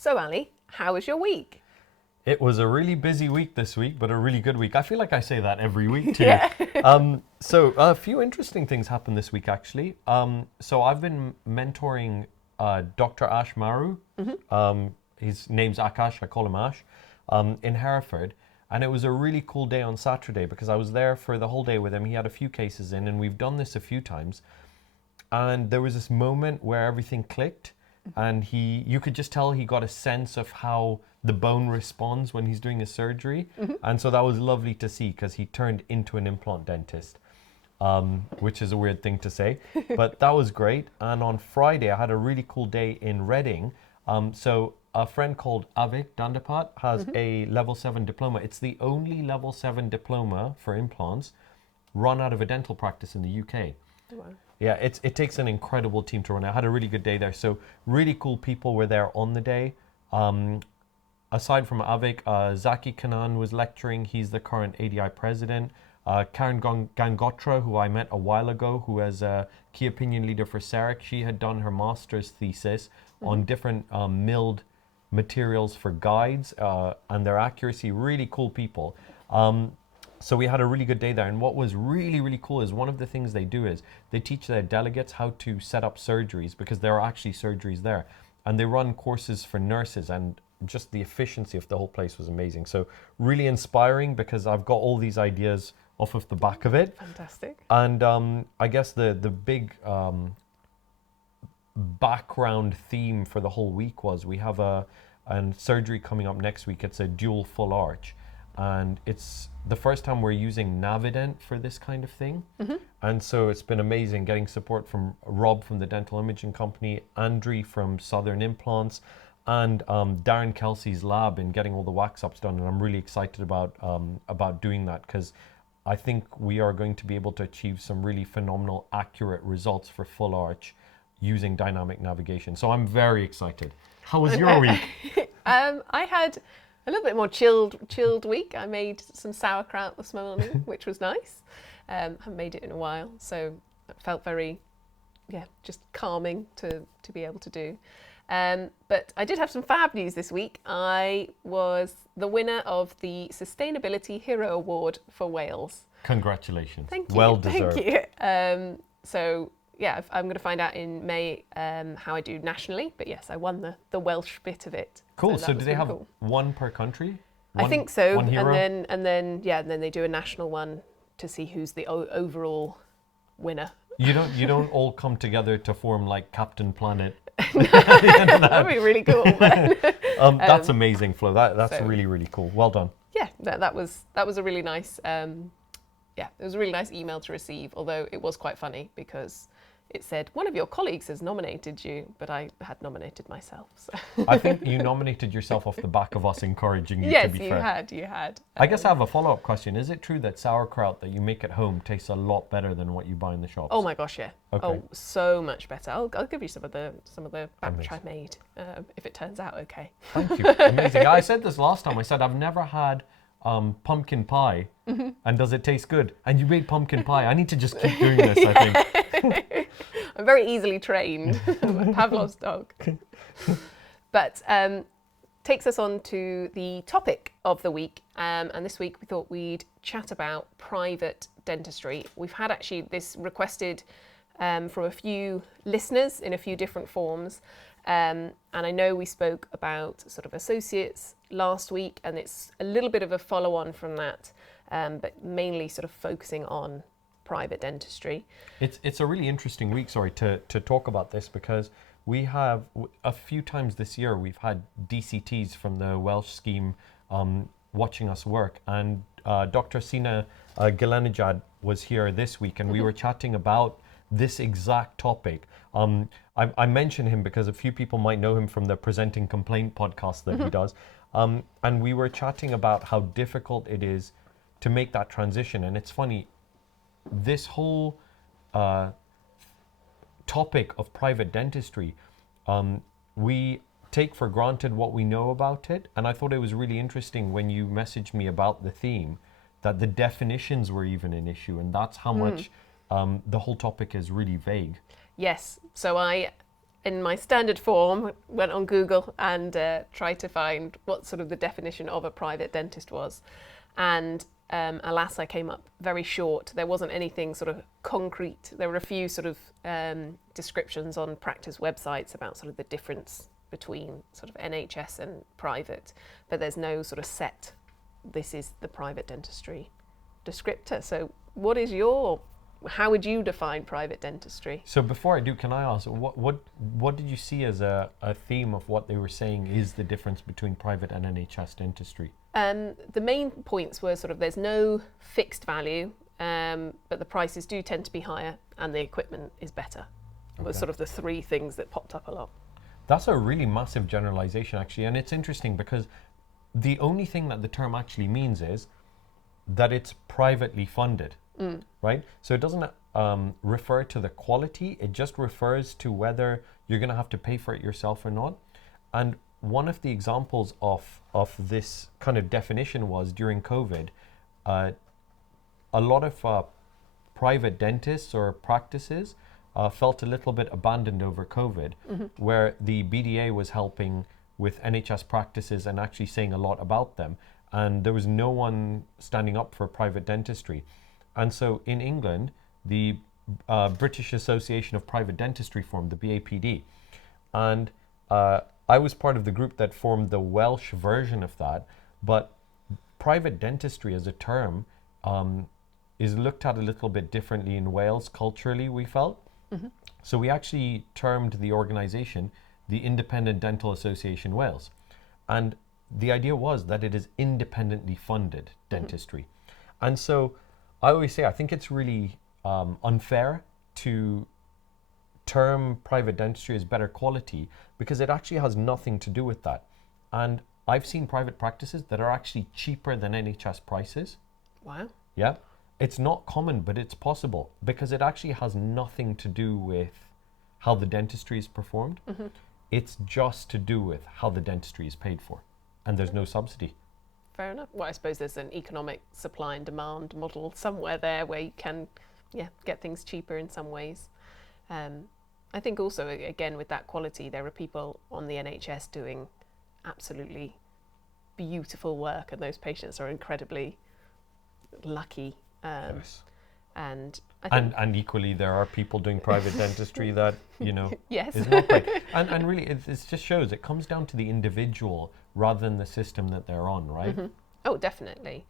So Ali, how was your week? It was a really busy week this week, but a really good week. I feel like I say that every week too. Yeah. So a few interesting things happened this week actually. So I've been mentoring Dr. Ash Maru. His name's Akash, I call him Ash, in Hereford. And it was a really cool day on Saturday because I was there for the whole day with him. He had a few cases in, and we've done this a few times. And there was this moment where everything clicked, and you could just tell he got a sense of how the bone responds when he's doing a surgery. And so that was lovely to see because he turned into an implant dentist, which is a weird thing to say, but that was great. And on Friday, I had a really cool day in Reading. So a friend called Avik Dandapat has a level 7 diploma. It's the only level 7 diploma for implants run out of a dental practice in the UK. Wow. Yeah, it takes an incredible team to run. I had a really good day there. So really cool people were there on the day. Aside from Avik, Zaki Kanan was lecturing. He's the current ADI president. Karen Gangotra, who I met a while ago, who is a key opinion leader for CEREC. She had done her master's thesis on different milled materials for guides and their accuracy. Really cool people. So we had a really good day there. And what was really, really cool is one of the things they do is they teach their delegates how to set up surgeries because there are actually surgeries there. And they run courses for nurses, and just the efficiency of the whole place was amazing. So really inspiring because I've got all these ideas off of the back of it. Fantastic. And I guess the big background theme for the whole week was we have a surgery coming up next week. It's a dual full arch. And it's the first time we're using Navident for this kind of thing. And so it's been amazing getting support from Rob from the Dental Imaging Company, Andrew from Southern Implants, and Darren Kelsey's lab in getting all the wax ups done. And I'm really excited about doing that because I think we are going to be able to achieve some really phenomenal, accurate results for full arch using dynamic navigation. So I'm very excited. How was your week? I had a little bit more chilled week. I made some sauerkraut this morning, which was nice. Haven't made it in a while, so it felt very, just calming to be able to do. But I did have some fab news this week. I was the winner of the Sustainability Hero Award for Wales. Congratulations. Thank you. Well deserved. Thank you. So yeah, I'm going to find out in May how I do nationally. But yes, I won the Welsh bit of it. Cool. So do they have cool. one per country? I think so. One hero? And then they do a national one to see who's the overall winner. You don't all come together to form like Captain Planet. That would be really cool. That's amazing, Flo. That's so, really, really cool. Well done. Yeah, that was a really nice. It was a really nice email to receive. Although it was quite funny because it said one of your colleagues has nominated you, but I had nominated myself. So. I think you nominated yourself off the back of us encouraging you. Yes, to be fair. You had. I guess I have a follow-up question. Is it true that sauerkraut that you make at home tastes a lot better than what you buy in the shops? Oh my gosh, yeah. Okay. Oh, so much better. I'll give you some of the batch Amazing. I made if it turns out okay. Thank you. Amazing. I said this last time. I said I've never had pumpkin pie, and does it taste good? And you made pumpkin pie. I need to just keep doing this, I think. I'm very easily trained. Pavlov's dog. But takes us on to the topic of the week. And this week we thought we'd chat about private dentistry. We've had actually this requested from a few listeners in a few different forms. And I know we spoke about sort of associates last week, and it's a little bit of a follow-on from that, but mainly sort of focusing on private dentistry. It's a really interesting week, to talk about this because we have a few times this year we've had DCTs from the Welsh scheme watching us work, and Dr. Sina Gilenajad was here this week, and we were chatting about this exact topic. I mention him because a few people might know him from the Presenting Complaint podcast that he does, and we were chatting about how difficult it is to make that transition. And it's funny, this whole topic of private dentistry, we take for granted what we know about it. And I thought it was really interesting when you messaged me about the theme that the definitions were even an issue, and that's how much the whole topic is really vague. Yes, so I in my standard form, went on Google and tried to find what sort of the definition of a private dentist was. And alas, I came up very short. There wasn't anything sort of concrete. There were a few sort of descriptions on practice websites about sort of the difference between sort of NHS and private, but there's no sort of set, this is the private dentistry descriptor. So how would you define private dentistry? So before I do, can I ask, what did you see as a theme of what they were saying is the difference between private and NHS dentistry? The main points were sort of there's no fixed value, but the prices do tend to be higher and the equipment is better. Okay. Was sort of the three things that popped up a lot. That's a really massive generalization, actually, and it's interesting because the only thing that the term actually means is that it's privately funded. Right? So it doesn't refer to the quality, it just refers to whether you're going to have to pay for it yourself or not. And one of the examples of this kind of definition was during COVID, a lot of private dentists or practices felt a little bit abandoned over COVID, where the BDA was helping with NHS practices and actually saying a lot about them. And there was no one standing up for private dentistry. And so in England, the British Association of Private Dentistry formed, the BAPD. And I was part of the group that formed the Welsh version of that. But private dentistry as a term is looked at a little bit differently in Wales culturally, we felt. So we actually termed the organization the Independent Dental Association Wales. And the idea was that it is independently funded dentistry. And so I always say, I think it's really unfair to term private dentistry as better quality because it actually has nothing to do with that. And I've seen private practices that are actually cheaper than NHS prices. Wow. Yeah. It's not common, but it's possible because it actually has nothing to do with how the dentistry is performed. It's just to do with how the dentistry is paid for. And there's no subsidy. Fair enough. Well, I suppose there's an economic supply and demand model somewhere there where you can get things cheaper in some ways. I think also, again, with that quality, there are people on the NHS doing absolutely beautiful work, and those patients are incredibly lucky. Yes. And I think and equally, there are people doing private dentistry that, yes. is not great. And really, it just shows it comes down to the individual rather than the system that they're on, right? Oh, definitely.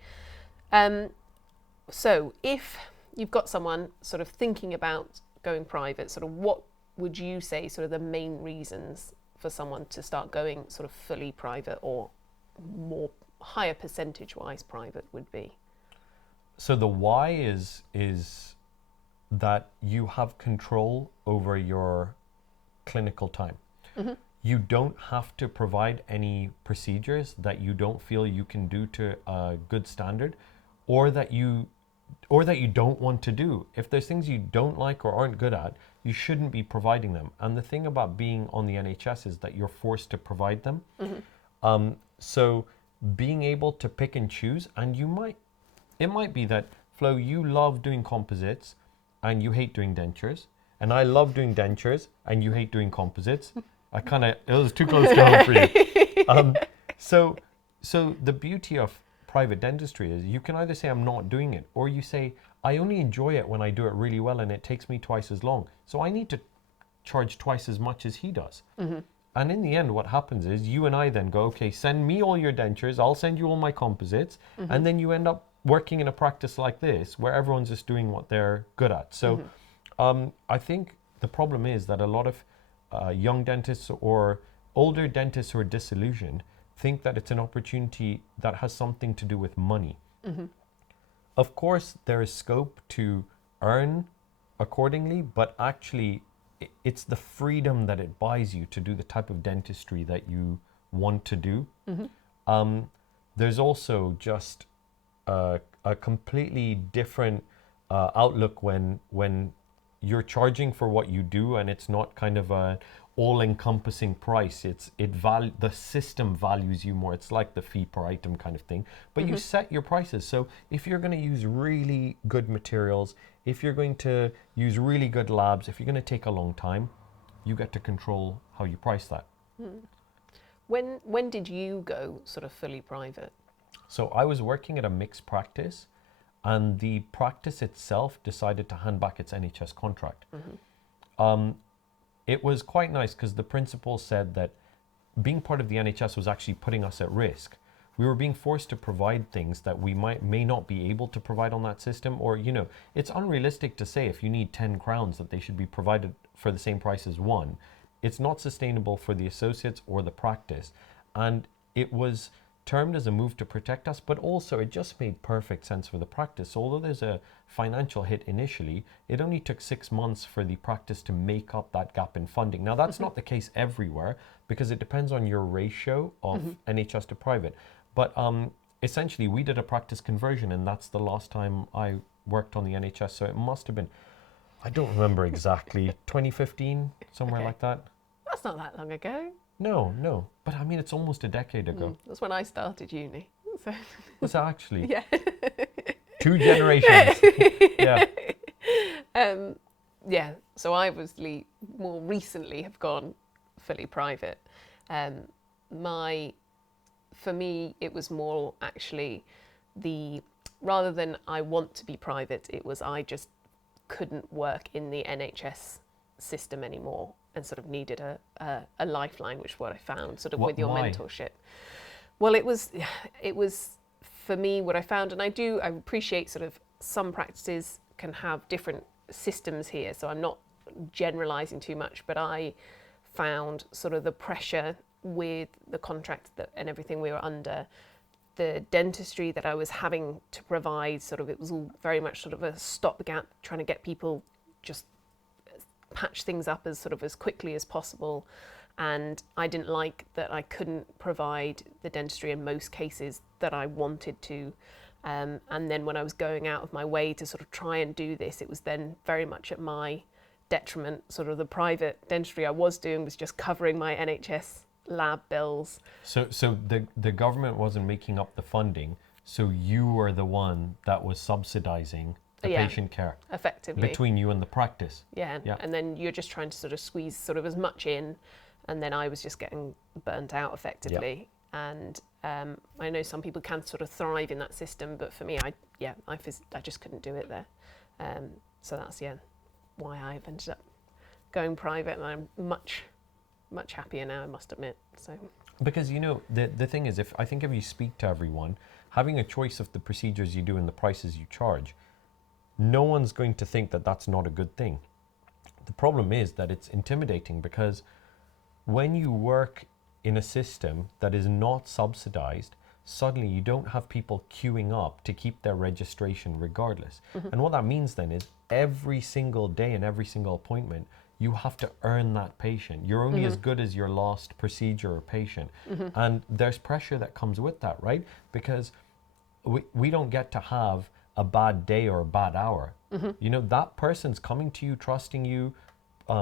So if you've got someone sort of thinking about going private, sort of what would you say sort of the main reasons for someone to start going sort of fully private or more higher percentage-wise private would be? So the why is that you have control over your clinical time. You don't have to provide any procedures that you don't feel you can do to a good standard, or that you don't want to do. If there's things you don't like or aren't good at, you shouldn't be providing them. And the thing about being on the NHS is that you're forced to provide them. So being able to pick and choose, and it might be that, Flo, you love doing composites and you hate doing dentures, and I love doing dentures and you hate doing composites. It was too close to home for you. So the beauty of private dentistry is you can either say I'm not doing it, or you say I only enjoy it when I do it really well and it takes me twice as long. So I need to charge twice as much as he does. And in the end, what happens is you and I then go, okay, send me all your dentures, I'll send you all my composites, and then you end up working in a practice like this where everyone's just doing what they're good at. So I think the problem is that a lot of young dentists or older dentists who are disillusioned think that it's an opportunity that has something to do with money. Of course, there is scope to earn accordingly, but actually it's the freedom that it buys you to do the type of dentistry that you want to do. There's also just a completely different outlook when you're charging for what you do, and it's not kind of a all-encompassing price. The system values you more. It's like the fee per item kind of thing, but you set your prices. So if you're going to use really good materials, if you're going to use really good labs, if you're going to take a long time, you get to control how you price that. When did you go sort of fully private? So I was working at a mixed practice, and the practice itself decided to hand back its NHS contract. It was quite nice because the principal said that being part of the NHS was actually putting us at risk. We were being forced to provide things that we may not be able to provide on that system, or it's unrealistic to say if you need 10 crowns that they should be provided for the same price as one. It's not sustainable for the associates or the practice, and it was termed as a move to protect us, but also it just made perfect sense for the practice. So although there's a financial hit initially, it only took 6 months for the practice to make up that gap in funding. Now that's not the case everywhere, because it depends on your ratio of NHS to private. But essentially we did a practice conversion, and that's the last time I worked on the NHS. So it must have been, I don't remember exactly, 2015, somewhere like that. That's not that long ago. No. But I mean, it's almost a decade ago. That's when I started uni. So. Was that actually? Yeah. 2 generations. Yeah. Yeah. So I obviously more recently have gone fully private. For me, it was more actually rather than I want to be private, it was I just couldn't work in the NHS system anymore, and sort of needed a lifeline, which is what I found sort of with your why? mentorship. Well, it was for me what I found, and I appreciate sort of some practices can have different systems here, so I'm not generalizing too much, but I found sort of the pressure with the contract and everything we were under, the dentistry that I was having to provide, sort of it was all very much sort of a stopgap, trying to get people just patch things up as quickly as possible. And I didn't like that I couldn't provide the dentistry in most cases that I wanted to. And then when I was going out of my way to sort of try and do this, it was then very much at my detriment. Sort of the private dentistry I was doing was just covering my NHS lab bills. So the government wasn't making up the funding, so you were the one that was subsidizing the patient care effectively between you and the practice. Yeah. And then you're just trying to sort of squeeze sort of as much in, and then I was just getting burnt out effectively. And I know some people can sort of thrive in that system, but for me, I just couldn't do it there. So that's why I've ended up going private, and I'm much happier now, I must admit. So because the thing is, if you speak to everyone, having a choice of the procedures you do and the prices you charge, no one's going to think that that's not a good thing. The problem is that it's intimidating, because when you work in a system that is not subsidized, suddenly you don't have people queuing up to keep their registration regardless. And what that means then is every single day and every single appointment, you have to earn that patient. You're only as good as your last procedure or patient. And there's pressure that comes with that, right? Because we don't get to have a bad day or a bad hour. That person's coming to you, trusting you,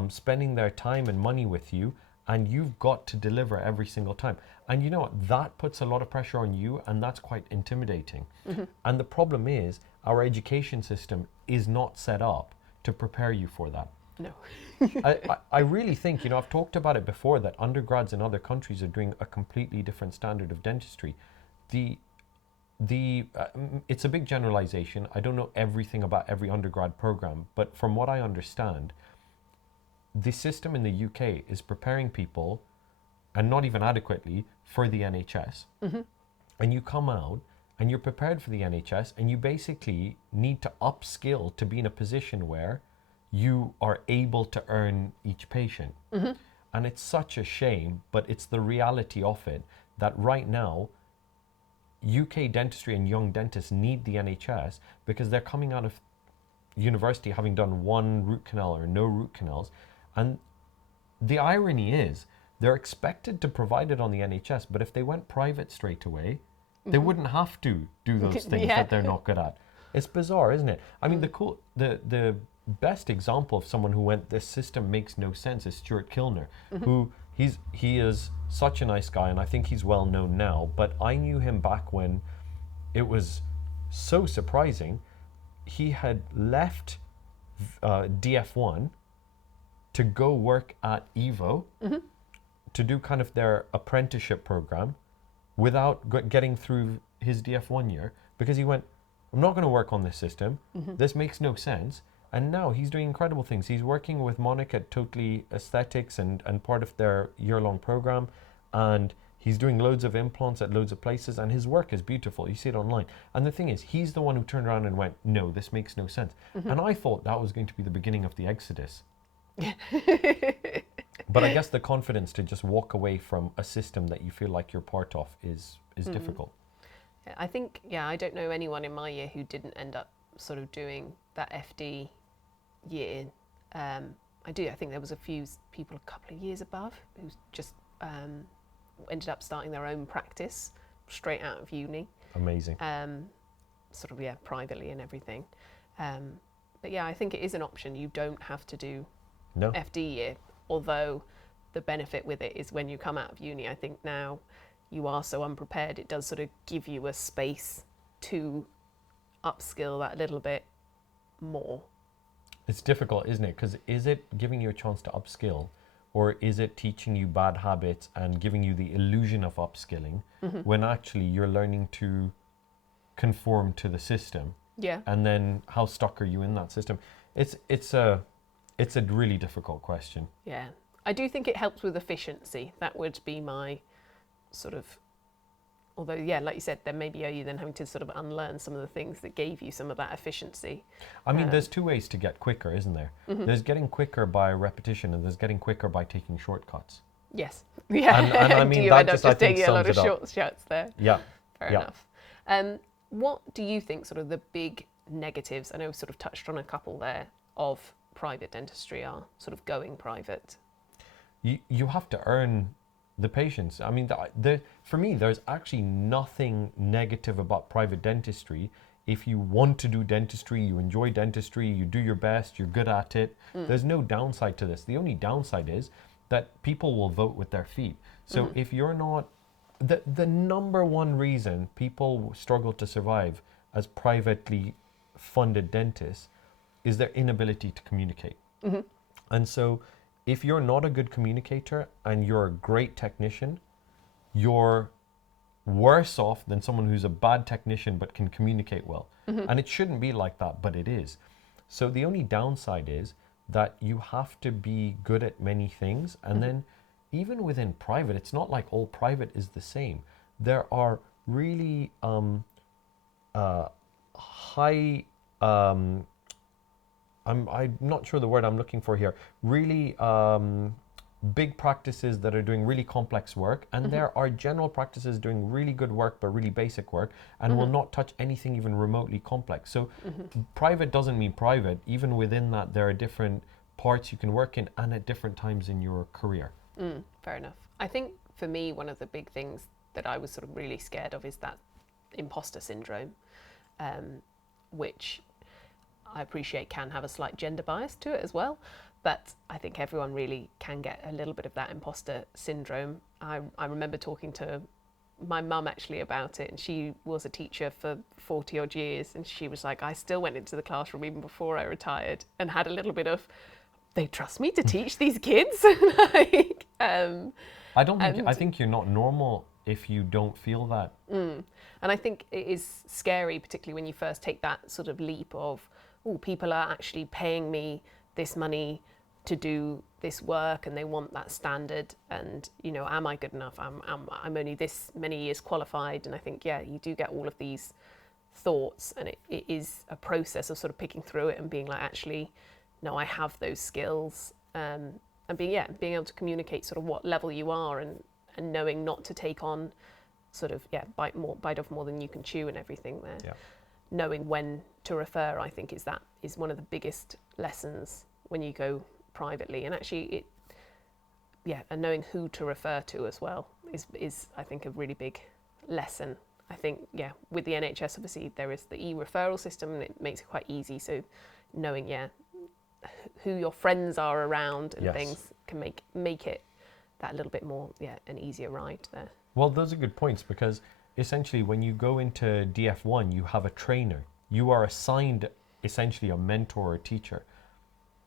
spending their time and money with you, and you've got to deliver every single time. And you know what? That puts a lot of pressure on you, and that's quite intimidating. And the problem is, our education system is not set up to prepare you for that. no. I really think, I've talked about it before, that undergrads in other countries are doing a completely different standard of dentistry. It's a big generalization. I don't know everything about every undergrad program, but from what I understand, the system in the UK is preparing people, and not even adequately, for the NHS. And you come out and you're prepared for the NHS, and you basically need to upskill to be in a position where you are able to earn each patient. And it's such a shame, but it's the reality of it, that right now UK dentistry and young dentists need the NHS because they're coming out of university having done one root canal or no root canals. And the irony is, they're expected to provide it on the NHS, but if they went private straight away, they wouldn't have to do those things that they're not good at. It's bizarre, isn't it? I mean, the best example of someone who went, this system makes no sense, is Stuart Kilner, who he is such a nice guy, and I think he's well known now, but I knew him back when it was so surprising. He had left DF1 to go work at Evo to do kind of their apprenticeship program without getting through his DF1 year, because he went, I'm not going to work on this system. This makes no sense. And now he's doing incredible things. He's working with Monica at Totally Aesthetics and part of their year-long program. And he's doing loads of implants at loads of places. And his work is beautiful. You see it online. And the thing is, he's the one who turned around and went, no, this makes no sense. And I thought that was going to be the beginning of the exodus. But I guess the confidence to just walk away from a system that you feel like you're part of is difficult. Yeah, I think, I don't know anyone in my year who didn't end up sort of doing that FD year. I think there was a few people a couple of years above who just ended up starting their own practice straight out of uni. Amazing. Privately and everything. But I think it is an option. You don't have to do No. FD year, although the benefit with it is when you come out of uni, I think now you are so unprepared, it does sort of give you a space to upskill that little bit more. It's difficult, isn't it? Because is it giving you a chance to upskill, or is it teaching you bad habits and giving you the illusion of upskilling when actually you're learning to conform to the system? Yeah. And then how stuck are you in that system? It's a really difficult question. Yeah. I do think it helps with efficiency. That would be my sort of, although, like you said, there may be you then having to sort of unlearn some of the things that gave you some of that efficiency. I mean, there's two ways to get quicker, isn't there? There's getting quicker by repetition, and there's getting quicker by taking shortcuts. Yes. Yeah. And I mean, do you that end up just taking a lot of shortcuts there? Yeah. Fair enough. What do you think sort of the big negatives, I know we've sort of touched on a couple there, of private dentistry are, sort of going private? You have to earn the patients. I mean, for me, there's actually nothing negative about private dentistry. If you want to do dentistry, you enjoy dentistry, you do your best, you're good at it, there's no downside to this. The only downside is that people will vote with their feet. So if you're not, the number one reason people struggle to survive as privately funded dentists is their inability to communicate. And so if you're not a good communicator and you're a great technician, you're worse off than someone who's a bad technician but can communicate well. And it shouldn't be like that, but it is. So the only downside is that you have to be good at many things. And then even within private, it's not like all private is the same. There are really high, I'm not sure the word I'm looking for here, really big practices that are doing really complex work, and there are general practices doing really good work but really basic work and will not touch anything even remotely complex. So private doesn't mean private. Even within that, there are different parts you can work in and at different times in your career. Fair enough. I think for me, one of the big things that I was sort of really scared of is that imposter syndrome, which I appreciate can have a slight gender bias to it as well. But I think everyone really can get a little bit of that imposter syndrome. I remember talking to my mum actually about it, and she was a teacher for 40 odd years, and she was like, I still went into the classroom even before I retired and had a little bit of, they trust me to teach these kids. I think you're not normal if you don't feel that. And I think it is scary, particularly when you first take that sort of leap of, oh, people are actually paying me this money to do this work and they want that standard, and am I good enough? I'm only this many years qualified. And I think you do get all of these thoughts, and it is a process of sort of picking through it and being like, actually no, I have those skills, and being able to communicate sort of what level you are, and knowing not to take on sort of bite off more than you can chew and everything there. Knowing when to refer, I think, is one of the biggest lessons when you go privately, and actually and knowing who to refer to as well is I think a really big lesson. I think with the NHS, obviously there is the e-referral system, and it makes it quite easy. So knowing who your friends are around and things can make it that little bit more an easier ride there. Well, those are good points, because essentially when you go into DF1, you have a trainer. You are assigned essentially a mentor or teacher.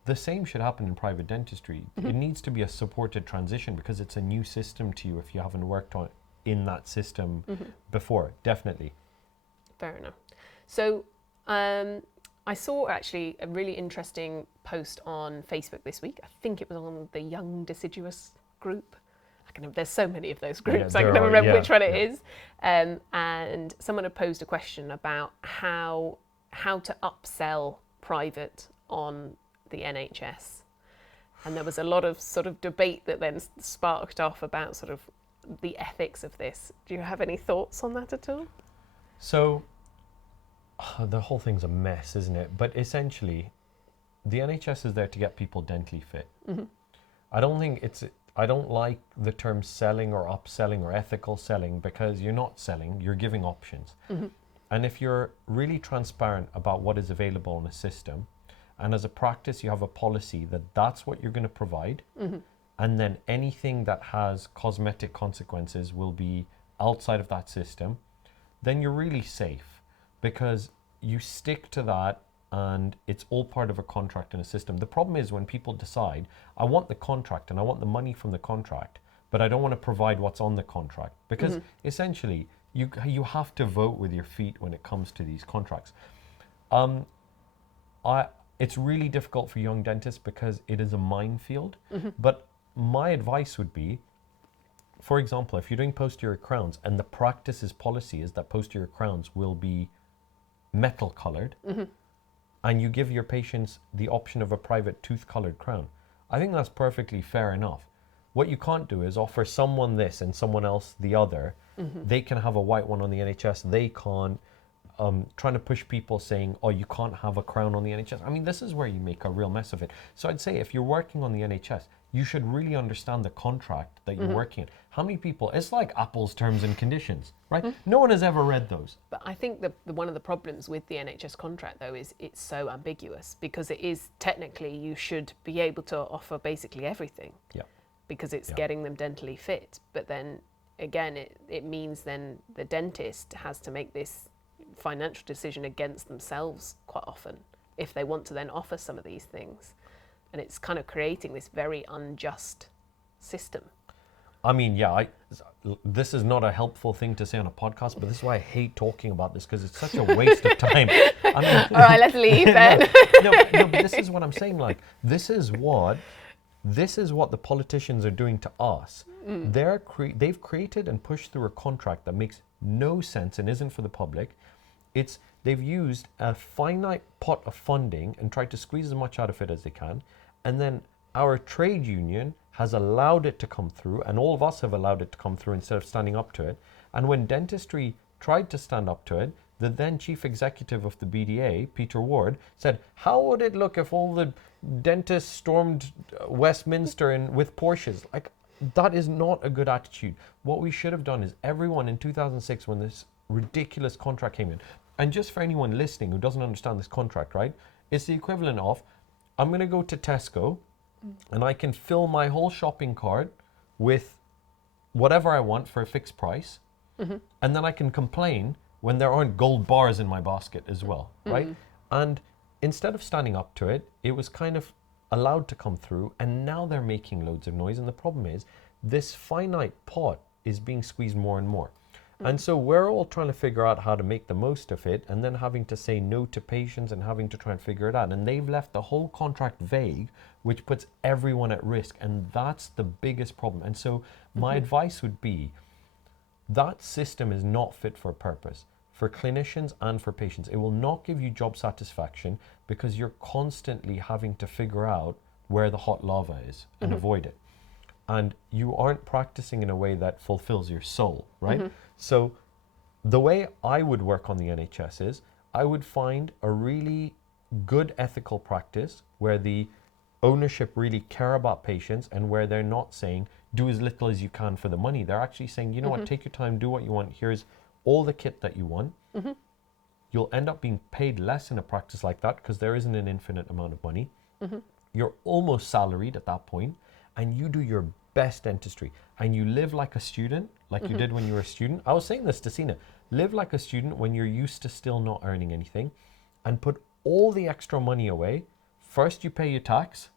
the same should happen in private dentistry. It needs to be a supported transition because it's a new system to you if you haven't worked on in that system before, definitely. Fair enough. So I saw actually a really interesting post on Facebook this week. I think it was on the Young Deciduous group. There's so many of those groups, I can never remember which one it is. And someone had posed a question about how to upsell private on the NHS. And there was a lot of sort of debate that then sparked off about sort of the ethics of this. Do you have any thoughts on that at all? So the whole thing's a mess, isn't it? But essentially, the NHS is there to get people dentally fit. I don't like the term selling or upselling or ethical selling because you're not selling, you're giving options. And if you're really transparent about what is available in a system, and as a practice you have a policy that that's what you're going to provide, and then anything that has cosmetic consequences will be outside of that system, then you're really safe because you stick to that and it's all part of a contract and a system. The problem is when people decide, I want the contract and I want the money from the contract, but I don't want to provide what's on the contract because essentially you have to vote with your feet when it comes to these contracts. It's really difficult for young dentists because it is a minefield, but my advice would be, for example, if you're doing posterior crowns and the practice's policy is that posterior crowns will be metal colored, and you give your patients the option of a private tooth-colored crown, I think that's perfectly fair enough. What you can't do is offer someone this and someone else the other. They can have a white one on the NHS. They can't. Trying to push people saying, oh, you can't have a crown on the NHS. I mean, this is where you make a real mess of it. So I'd say if you're working on the NHS, you should really understand the contract that you're working in. How many people, it's like Apple's terms and conditions, right? No one has ever read those. But I think one of the problems with the NHS contract, though, is it's so ambiguous because it is technically you should be able to offer basically everything because it's getting them dentally fit. But then again, it means then the dentist has to make this financial decision against themselves quite often if they want to then offer some of these things. And it's kind of creating this very unjust system. I mean, this is not a helpful thing to say on a podcast, but this is why I hate talking about this because it's such a waste of time. I mean, all right, let's leave then. no, but this is what I'm saying. Like, this is what the politicians are doing to us. They've created and pushed through a contract that makes no sense and isn't for the public. They've used a finite pot of funding and tried to squeeze as much out of it as they can, and then our trade union has allowed it to come through, and all of us have allowed it to come through instead of standing up to it. And when dentistry tried to stand up to it, the then chief executive of the BDA, Peter Ward, said, how would it look if all the dentists stormed Westminster with Porsches? Like, that is not a good attitude. What we should have done is everyone in 2006, when this ridiculous contract came in, and just for anyone listening who doesn't understand this contract, right, it's the equivalent of, I'm going to go to Tesco and I can fill my whole shopping cart with whatever I want for a fixed price, and then I can complain when there aren't gold bars in my basket as well, right? And instead of standing up to it, it was kind of allowed to come through, and now they're making loads of noise. And the problem is this finite pot is being squeezed more and more. And so we're all trying to figure out how to make the most of it, and then having to say no to patients and having to try and figure it out. And they've left the whole contract vague, which puts everyone at risk. And that's the biggest problem. And so my advice would be that system is not fit for purpose for clinicians and for patients. It will not give you job satisfaction because you're constantly having to figure out where the hot lava is and avoid it. And you aren't practicing in a way that fulfills your soul, right? So the way I would work on the NHS is I would find a really good ethical practice where the ownership really care about patients and where they're not saying, do as little as you can for the money. They're actually saying, you know what, take your time, do what you want. Here's all the kit that you want. You'll end up being paid less in a practice like that because there isn't an infinite amount of money. You're almost salaried at that point, and you do your best dentistry, and you live like a student, like you did when you were a student. I was saying this to Sina, live like a student when you're used to still not earning anything, and put all the extra money away first you pay your tax,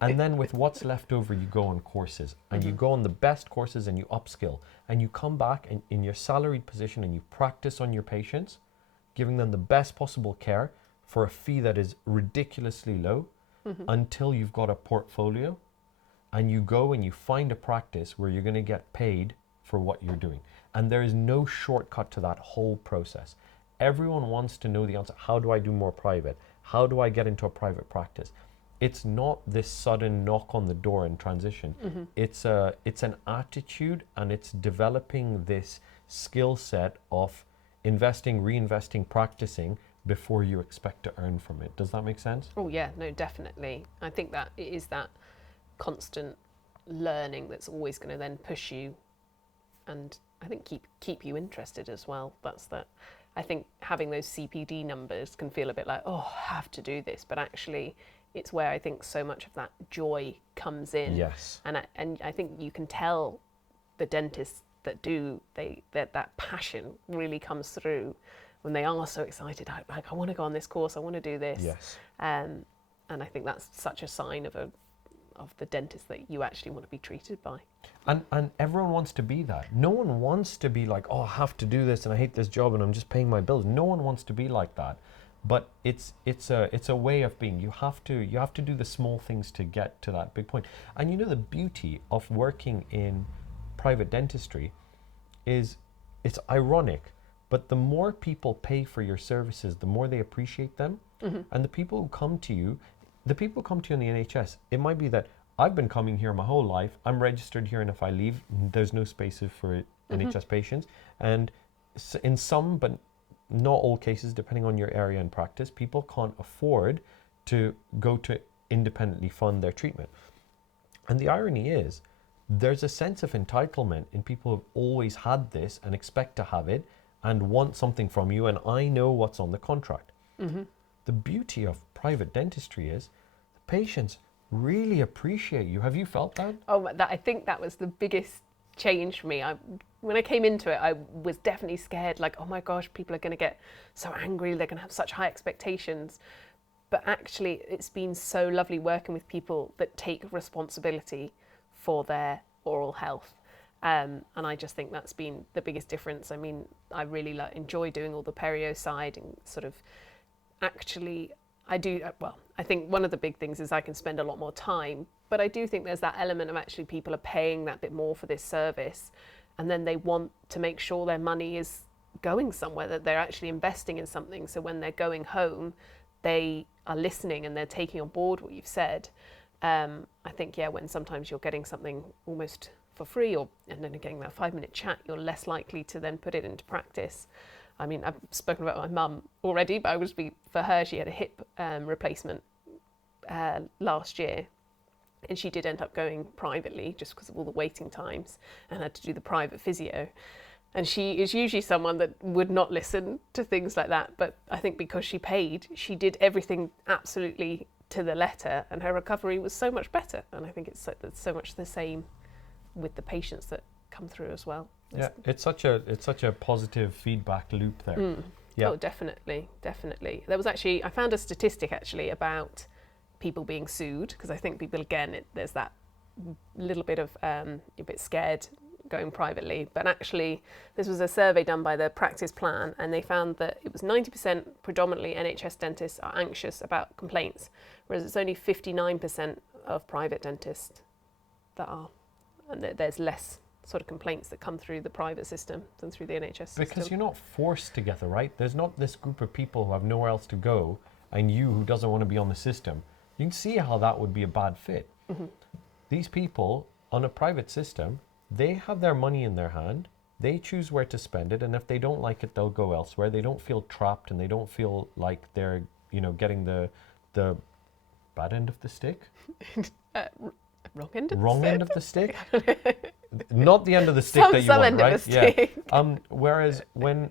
and then with what's left over, you go on courses, and you go on the best courses, and you upskill, and you come back in your salaried position, and you practice on your patients, giving them the best possible care for a fee that is ridiculously low, until you've got a portfolio, and you go and you find a practice where you're going to get paid for what you're doing. And there is no shortcut to that whole process. Everyone wants to know the answer. How do I do more private? How do I get into a private practice? It's not this sudden knock on the door and transition. It's an attitude, and it's developing this skill set of investing, reinvesting, practicing before you expect to earn from it. Does that make sense? Oh yeah, no, definitely. I think that it is that constant learning that's always going to then push you, and I think keep you interested as well. That's that. I think having those CPD numbers can feel a bit like, oh, I have to do this, but actually it's where I think so much of that joy comes in. Yes. And I think you can tell the dentists that do, that passion really comes through when they are so excited. Like, I want to go on this course, I want to do this. Yes. And I think that's such a sign of the dentist that you actually want to be treated by. And everyone wants to be that. No one wants to be like, oh, I have to do this and I hate this job and I'm just paying my bills. No one wants to be like that. But it's a way of being. You have to do the small things to get to that big point. And you know, the beauty of working in private dentistry is, it's ironic, but the more people pay for your services, the more they appreciate them. And the people who come to you in the NHS, it might be that I've been coming here my whole life, I'm registered here, and if I leave, there's no spaces for NHS patients. And in some, but not all cases, depending on your area and practice, people can't afford to go to independently fund their treatment. And the irony is, there's a sense of entitlement in people who've always had this and expect to have it and want something from you, and I know what's on the contract. The beauty of private dentistry is the patients really appreciate you. Have you felt that? Oh, I think that was the biggest change for me. When I came into it, I was definitely scared, like, oh my gosh, people are going to get so angry, they're going to have such high expectations. But actually, it's been so lovely working with people that take responsibility for their oral health. And I just think that's been the biggest difference. I mean, I really enjoy doing all the perio side, and sort of actually, I think one of the big things is I can spend a lot more time, but I do think there's that element of actually people are paying that bit more for this service, and then they want to make sure their money is going somewhere, that they're actually investing in something. So when they're going home, they are listening and they're taking on board what you've said. I think, when sometimes you're getting something almost for free, and then getting that 5-minute chat, you're less likely to then put it into practice. I mean, I've spoken about my mum already, but for her, she had a hip replacement last year, and she did end up going privately just because of all the waiting times, and had to do the private physio. And she is usually someone that would not listen to things like that, but I think because she paid, she did everything absolutely to the letter, and her recovery was so much better. And I think it's so much the same with the patients that come through as well. Yeah, it's such a positive feedback loop there. Yeah. Oh, definitely. There was actually, I found a statistic actually about people being sued, because I think people, again, there's that little bit of a bit scared going privately, but actually this was a survey done by the Practice Plan, and they found that it was 90% predominantly NHS dentists are anxious about complaints, whereas it's only 59% of private dentists that are, and there's less sort of complaints that come through the private system than through the NHS system. Because you're not forced together, right? There's not this group of people who have nowhere else to go, and you who doesn't want to be on the system. You can see how that would be a bad fit. These people on a private system, they have their money in their hand, they choose where to spend it, and if they don't like it, they'll go elsewhere. They don't feel trapped, and they don't feel like they're, getting the bad end of the stick. Wrong end of the stick. Not the end of the stick that you want, end right? Of the stick. Yeah. Whereas when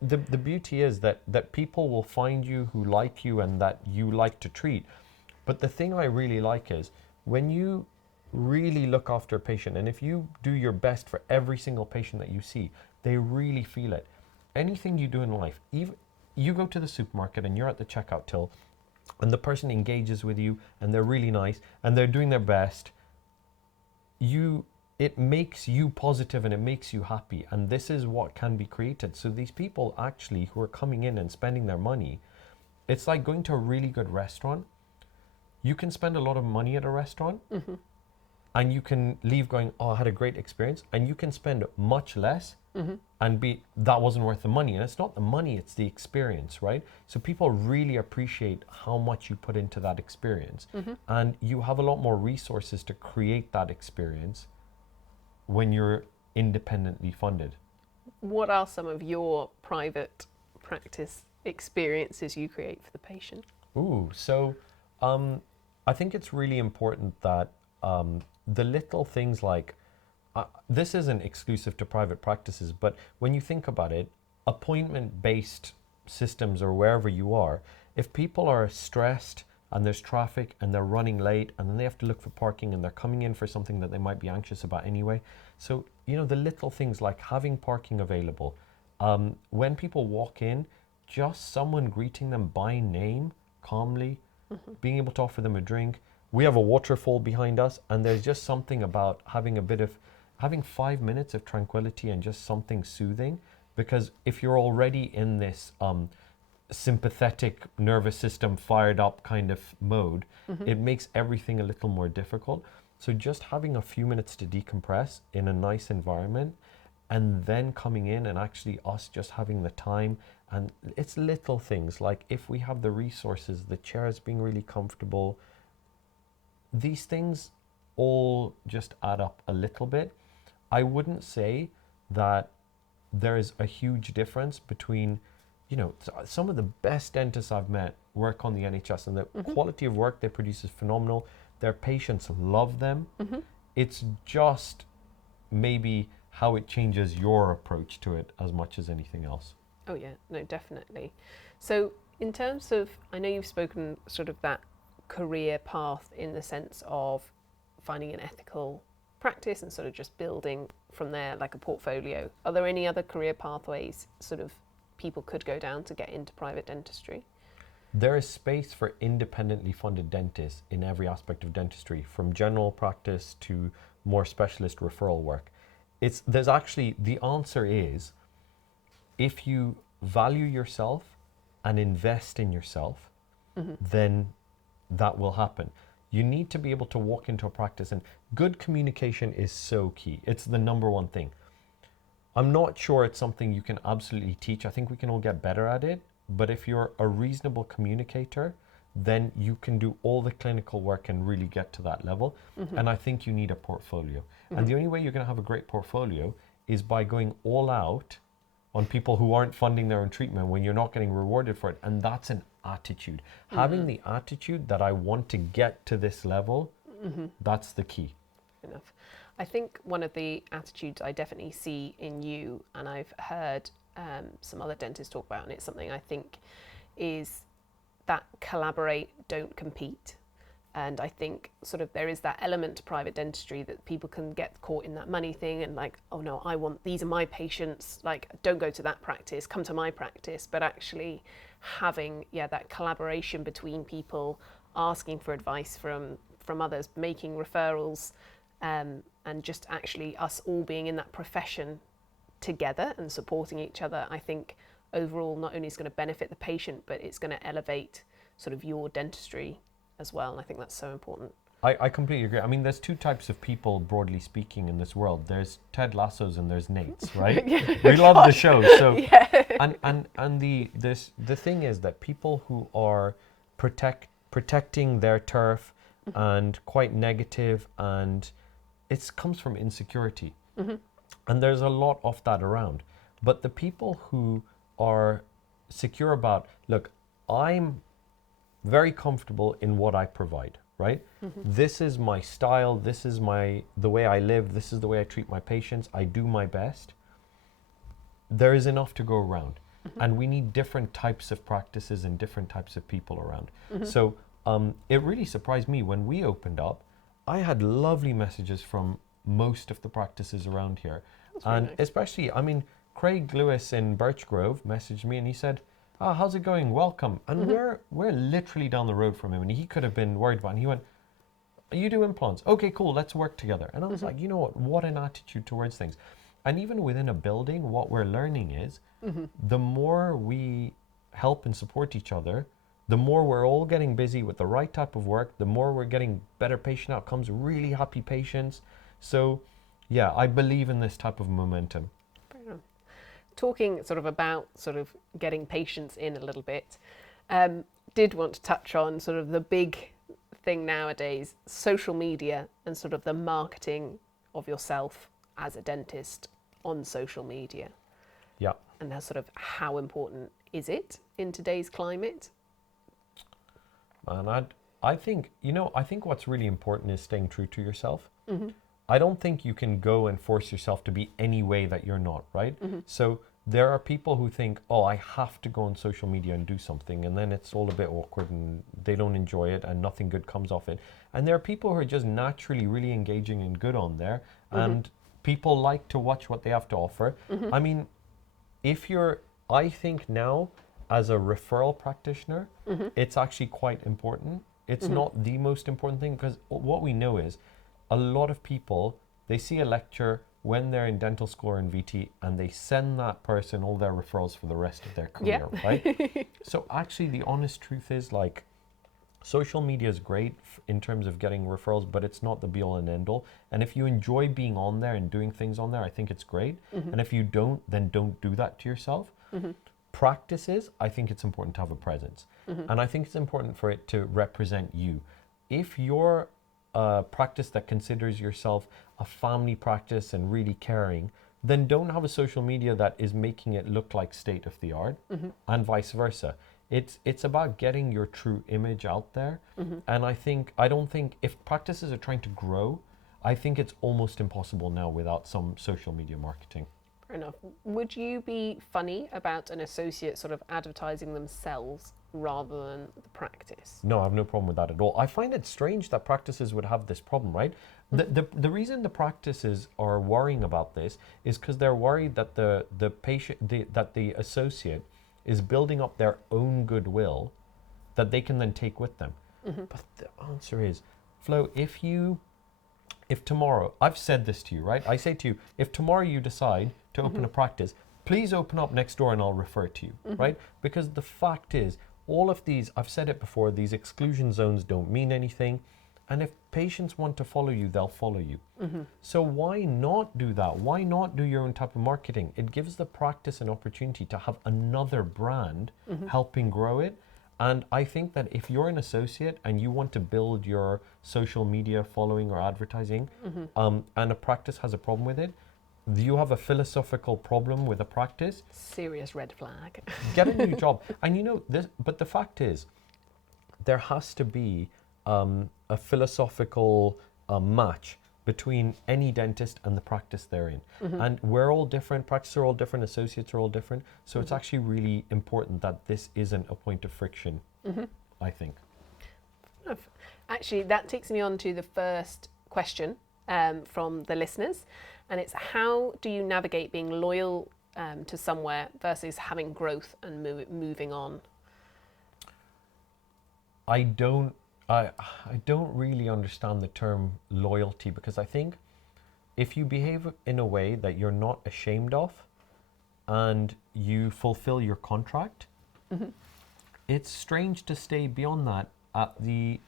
the beauty is that people will find you who like you and that you like to treat. But the thing I really like is when you really look after a patient, and if you do your best for every single patient that you see, they really feel it. Anything you do in life, even you go to the supermarket and you're at the checkout till, and the person engages with you and they're really nice and they're doing their best, it makes you positive and it makes you happy, and this is what can be created. So these people actually who are coming in and spending their money, it's like going to a really good restaurant. You can spend a lot of money at a restaurant and you can leave going, oh, I had a great experience, and you can spend much less and that wasn't worth the money. And it's not the money, it's the experience, right? So people really appreciate how much you put into that experience, and you have a lot more resources to create that experience when you're independently funded. What are some of your private practice experiences you create for the patient? So I think it's really important that the little things like, this isn't exclusive to private practices, but when you think about it, appointment-based systems or wherever you are, if people are stressed and there's traffic and they're running late and then they have to look for parking and they're coming in for something that they might be anxious about anyway. So, the little things like having parking available. When people walk in, just someone greeting them by name, calmly, being able to offer them a drink. We have a waterfall behind us, and there's just something about having 5 minutes of tranquility and just something soothing, because if you're already in this sympathetic nervous system fired up kind of mode, it makes everything a little more difficult. So just having a few minutes to decompress in a nice environment, and then coming in and actually us just having the time, and it's little things like if we have the resources, the chairs being really comfortable, these things all just add up a little bit. I wouldn't say that there is a huge difference between, some of the best dentists I've met work on the NHS, and the quality of work they produce is phenomenal. Their patients love them. It's just maybe how it changes your approach to it as much as anything else. Oh yeah, no, definitely. So in terms of, I know you've spoken sort of that career path in the sense of finding an ethical practice and sort of just building from there like a portfolio. Are there any other career pathways sort of people could go down to get into private dentistry? There is space for independently funded dentists in every aspect of dentistry, from general practice to more specialist referral work. The answer is, if you value yourself and invest in yourself, then that will happen. You need to be able to walk into a practice, and good communication is so key. It's the number one thing. I'm not sure it's something you can absolutely teach. I think we can all get better at it. But if you're a reasonable communicator, then you can do all the clinical work and really get to that level. And I think you need a portfolio. And the only way you're going to have a great portfolio is by going all out on people who aren't funding their own treatment when you're not getting rewarded for it. And that's an attitude. Having the attitude that I want to get to this level, that's the key. Enough. I think one of the attitudes I definitely see in you, and I've heard some other dentists talk about, and it's something I think is that collaborate, don't compete. And I think sort of there is that element to private dentistry that people can get caught in that money thing and like, oh no, these are my patients, like don't go to that practice, come to my practice. But actually having, that collaboration between people, asking for advice from others, making referrals, and just actually us all being in that profession together and supporting each other, I think overall not only is going to benefit the patient, but it's going to elevate sort of your dentistry as well. And I think that's so important. I completely agree. I mean, there's two types of people, broadly speaking, in this world. There's Ted Lassos and there's Nates, right? We love the show. So, and the thing is that people who are protecting their turf and quite negative, and it comes from insecurity. And there's a lot of that around. But the people who are secure about, look, I'm very comfortable in what I provide, right? This is my style, this is the way I live, this is the way I treat my patients, I do my best. There is enough to go around. And we need different types of practices and different types of people around. So it really surprised me when we opened up. I had lovely messages from most of the practices around here. And especially, I mean, Craig Lewis in Birchgrove messaged me and he said, "Ah, how's it going? Welcome." And we're literally down the road from him, and he could have been worried about it. And he went, "You do implants? Okay, cool. Let's work together." And I was like, you know what an attitude towards things. And even within a building, what we're learning is the more we help and support each other, the more we're all getting busy with the right type of work, the more we're getting better patient outcomes, really happy patients. So, yeah, I believe in this type of momentum. Fair enough. Talking sort of about sort of getting patients in a little bit, did want to touch on sort of the big thing nowadays, social media and sort of the marketing of yourself as a dentist on social media. Yeah. And how important is it in today's climate? And I think, I think what's really important is staying true to yourself. I don't think you can go and force yourself to be any way that you're not, right? So there are people who think, oh, I have to go on social media and do something, and then it's all a bit awkward and they don't enjoy it and nothing good comes off it. And there are people who are just naturally really engaging and good on there, and people like to watch what they have to offer. I mean, I think now, as a referral practitioner, it's actually quite important. It's not the most important thing, because what we know is a lot of people, they see a lecture when they're in dental school or in VT, and they send that person all their referrals for the rest of their career, right? So actually, the honest truth is, like, social media is great in terms of getting referrals, but it's not the be all and end all. And if you enjoy being on there and doing things on there, I think it's great. And if you don't, then don't do that to yourself. Practices, I think it's important to have a presence. And I think it's important for it to represent you. If you're a practice that considers yourself a family practice and really caring, then don't have a social media that is making it look like state of the art, and vice versa. It's about getting your true image out there. And I don't think if practices are trying to grow, I think it's almost impossible now without some social media marketing. Fair enough. Would you be funny about an associate sort of advertising themselves rather than the practice? No, I have no problem with that at all. I find it strange that practices would have this problem, right? The reason the practices are worrying about this is because they're worried that the patient, that the associate is building up their own goodwill that they can then take with them. But the answer is, Flo, if tomorrow, I've said this to you, right? I say to you, if tomorrow you decide to open a practice, please open up next door and I'll refer to you, right? Because the fact is, all of these, I've said it before, these exclusion zones don't mean anything. And if patients want to follow you, they'll follow you. So why not do that? Why not do your own type of marketing? It gives the practice an opportunity to have another brand helping grow it. And I think that if you're an associate and you want to build your social media following or advertising, and a practice has a problem with it, you have a philosophical problem with a practice. Serious red flag. Get a new job. And but the fact is, there has to be a philosophical match between any dentist and the practice they're in. And we're all different, practices are all different, associates are all different. So it's actually really important that this isn't a point of friction, I think. Actually, that takes me on to the first question from the listeners. And it's, how do you navigate being loyal to somewhere versus having growth and moving on? I don't really understand the term loyalty, because I think if you behave in a way that you're not ashamed of and you fulfill your contract, it's strange to stay beyond that at the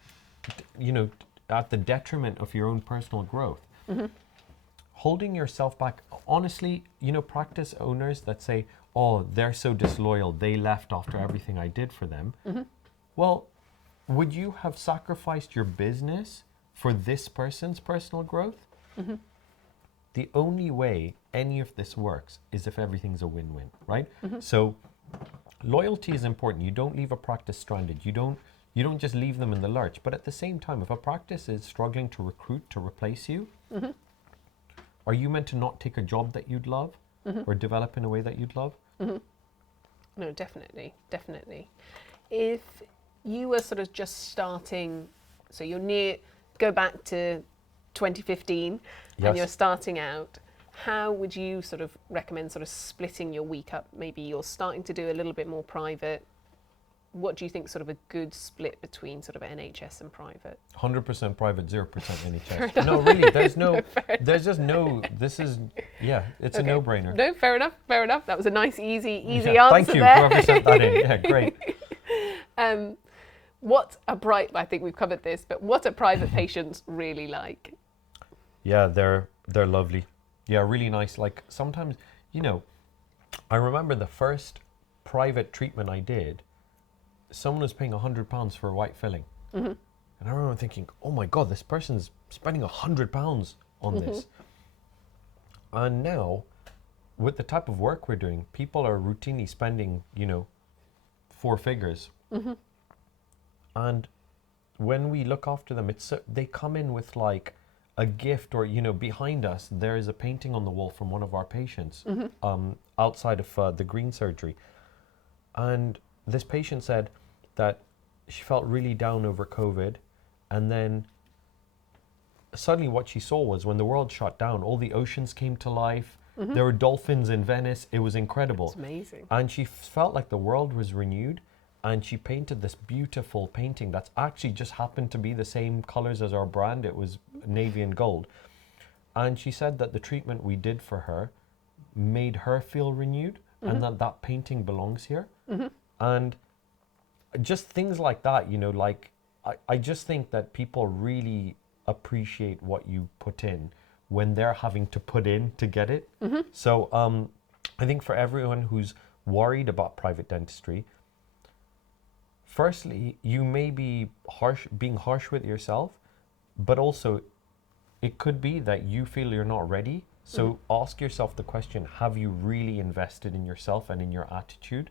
detriment of your own personal growth. Holding yourself back, honestly, practice owners that say, oh, they're so disloyal, they left after everything I did for them. Well, would you have sacrificed your business for this person's personal growth? The only way any of this works is if everything's a win-win, right? So loyalty is important. You don't leave a practice stranded. You don't just leave them in the lurch. But at the same time, if a practice is struggling to recruit to replace you, are you meant to not take a job that you'd love or develop in a way that you'd love? No, definitely. If you were sort of just starting, so go back to 2015 and you're starting out, how would you sort of recommend sort of splitting your week up? Maybe you're starting to do a little bit more private. What do you think sort of a good split between sort of NHS and private? 100% private, 0% NHS. No, really, there's just no, it's a no-brainer. No, fair enough. That was a nice, easy answer thank you, there. whoever sent that in. Yeah, great. I think we've covered this, but what are private patients really like? Yeah, they're lovely. Yeah, really nice. Like sometimes, I remember the first private treatment I did, someone was paying £100 for a white filling. And I remember thinking, oh my God, this person's spending £100 on this. And now, with the type of work we're doing, people are routinely spending, 4 figures. And when we look after them, they come in with like a gift, or behind us there is a painting on the wall from one of our patients outside of the green surgery. And this patient said that she felt really down over COVID, and then suddenly what she saw was when the world shut down, all the oceans came to life. There were dolphins in Venice. It was incredible. It's amazing. And she felt like the world was renewed, and she painted this beautiful painting that's actually just happened to be the same colors as our brand. It was navy and gold. And she said that the treatment we did for her made her feel renewed, and that painting belongs here. And just things like that, I just think that people really appreciate what you put in when they're having to put in to get it. So I think for everyone who's worried about private dentistry, firstly, you may be being harsh with yourself, but also it could be that you feel you're not ready. So ask yourself the question, have you really invested in yourself and in your attitude?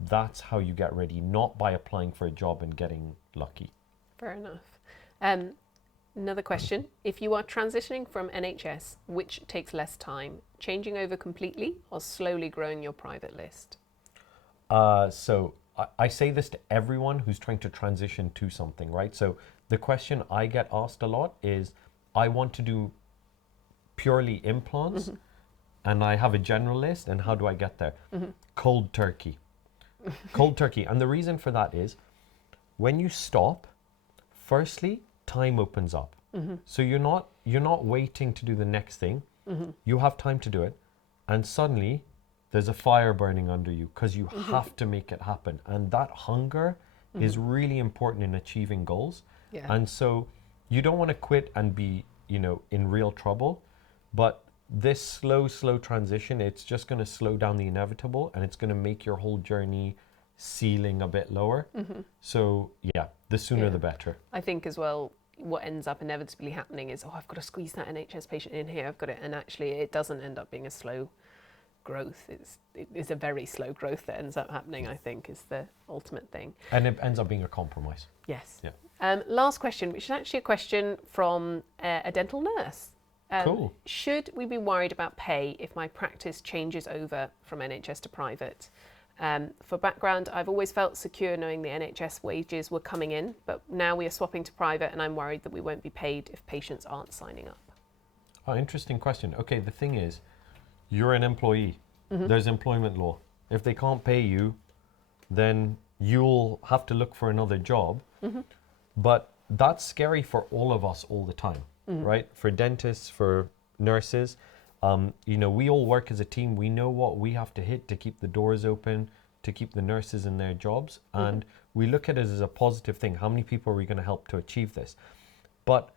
That's how you get ready, not by applying for a job and getting lucky. Fair enough. Another question, if you are transitioning from NHS, which takes less time, changing over completely or slowly growing your private list? So I say this to everyone who's trying to transition to something, right? So the question I get asked a lot is, I want to do purely implants, and I have a general list, and how do I get there? Cold turkey. Cold turkey. And the reason for that is, when you stop, firstly, time opens up. So you're not waiting to do the next thing. You have time to do it, and suddenly there's a fire burning under you because you have to make it happen. And that hunger is really important in achieving goals. Yeah. And so you don't want to quit and be, in real trouble. But this slow transition, it's just going to slow down the inevitable, and it's going to make your whole journey ceiling a bit lower. So yeah, the sooner the better. I think as well, what ends up inevitably happening is, I've got to squeeze that NHS patient in here, I've got it. And actually it doesn't end up being a slow growth. It's a very slow growth that ends up happening, I think, is the ultimate thing. And it ends up being a compromise. Yes. Yeah. Last question, which is actually a question from a dental nurse. Cool. Should we be worried about pay if my practice changes over from NHS to private? For background, I've always felt secure knowing the NHS wages were coming in, but now we are swapping to private, and I'm worried that we won't be paid if patients aren't signing up. Oh, interesting question. Okay, the thing is, you're an employee. There's employment law. If they can't pay you, then you'll have to look for another job. But that's scary for all of us all the time, right? For dentists, for nurses, we all work as a team. We know what we have to hit to keep the doors open, to keep the nurses in their jobs. And we look at it as a positive thing. How many people are we going to help to achieve this? But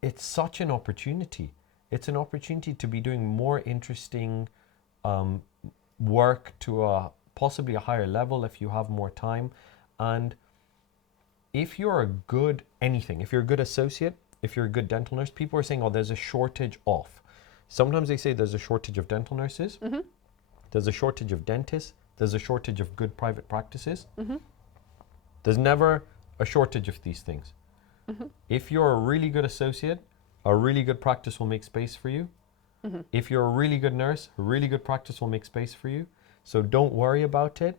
it's such an opportunity. It's an opportunity to be doing more interesting work to possibly a higher level if you have more time. And if you're a good anything, if you're a good associate, if you're a good dental nurse, people are saying, oh, there's a shortage of. Sometimes they say there's a shortage of dental nurses. There's a shortage of dentists. There's a shortage of good private practices. There's never a shortage of these things. If you're a really good associate, a really good practice will make space for you. If you're a really good nurse, a really good practice will make space for you. So don't worry about it.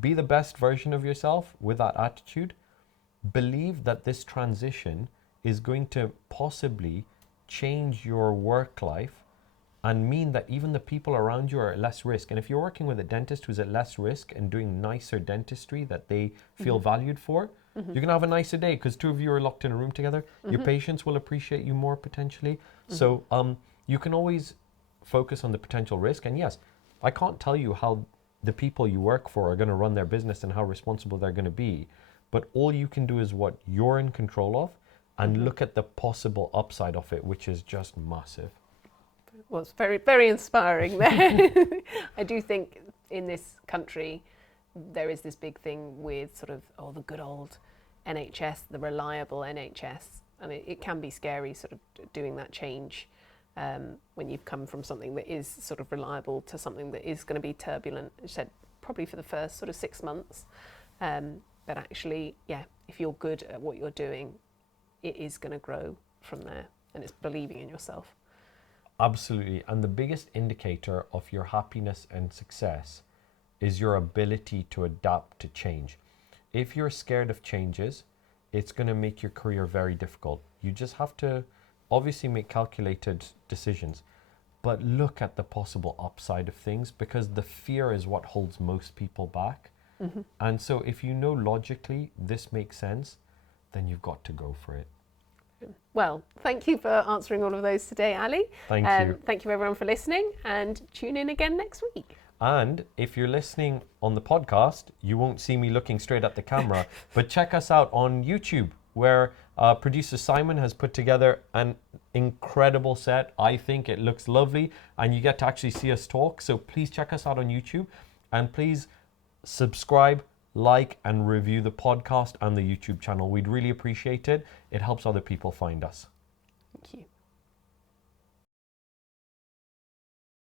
Be the best version of yourself with that attitude. Believe that this transition is going to possibly change your work life and mean that even the people around you are at less risk. And if you're working with a dentist who's at less risk and doing nicer dentistry that they feel valued for, you're going to have a nicer day because two of you are locked in a room together. Your patients will appreciate you more potentially. So you can always focus on the potential risk. And yes, I can't tell you how the people you work for are going to run their business and how responsible they're going to be. But all you can do is what you're in control of and look at the possible upside of it, which is just massive. Well, it's very, very inspiring there. I do think in this country, there is this big thing with sort of, the good old NHS, the reliable NHS. And it can be scary sort of doing that change when you've come from something that is sort of reliable to something that is going to be turbulent. I said probably for the first sort of 6 months. But actually, if you're good at what you're doing, it is going to grow from there. And it's believing in yourself. Absolutely. And the biggest indicator of your happiness and success is your ability to adapt to change. If you're scared of changes, it's going to make your career very difficult. You just have to obviously make calculated decisions, but look at the possible upside of things, because the fear is what holds most people back. And so if you know logically this makes sense, then you've got to go for it. Well, thank you for answering all of those today, Ali. Thank you. Thank you everyone for listening, and tune in again next week. And if you're listening on the podcast, you won't see me looking straight at the camera, but check us out on YouTube, where producer Simon has put together an incredible set. I think it looks lovely, and you get to actually see us talk. So please check us out on YouTube, and please subscribe, like, and review the podcast and the YouTube channel. We'd really appreciate it. It helps other people find us. Thank you.